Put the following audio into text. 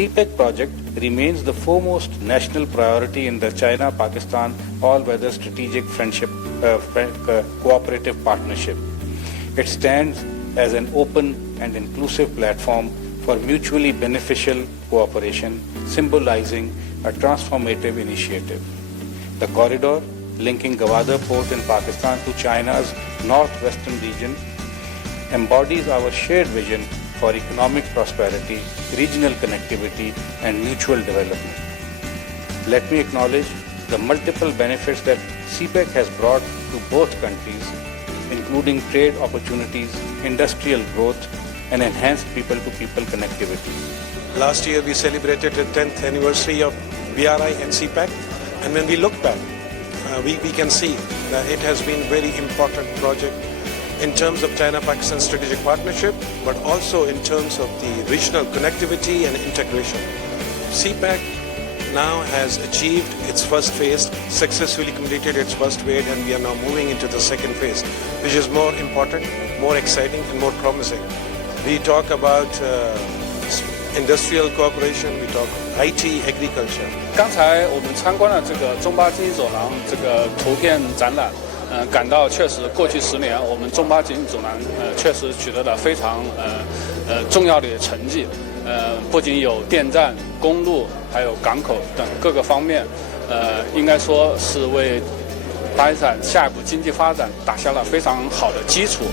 CPEC project remains the foremost national priority in the China-Pakistan all-weather strategic friendship cooperative partnership. It stands as an open and inclusive platform for mutually beneficial cooperation, symbolizing a transformative initiative. The corridor linking Gwadar port in Pakistan to China's northwestern region embodies our shared vision for economic prosperity, regional connectivity, and mutual development. Let me acknowledge the multiple benefits that CPEC has brought to both countries, including trade opportunities, industrial growth, and enhanced people-to-people connectivity. Last year we celebrated the 10th anniversary of BRI and CPEC, and when we look back, we can see that it has been a very important project in terms of China-Pakistan strategic partnership, but also in terms of the regional connectivity and integration. CPEC now has achieved its first phase, successfully completed its first phase, and we are now moving into the second phase, which is more important, more exciting, and more promising. We talk about industrial cooperation, we talk IT, agriculture. 刚才我们参观了这个中巴经济走廊这个图片展览，感到确实过去10年我们中巴经济走廊确实取得了非常重要的成绩。不仅有电站、公路，还有港口等各个方面，应该说是为巴基斯坦下一步经济发展打下了非常好的基础。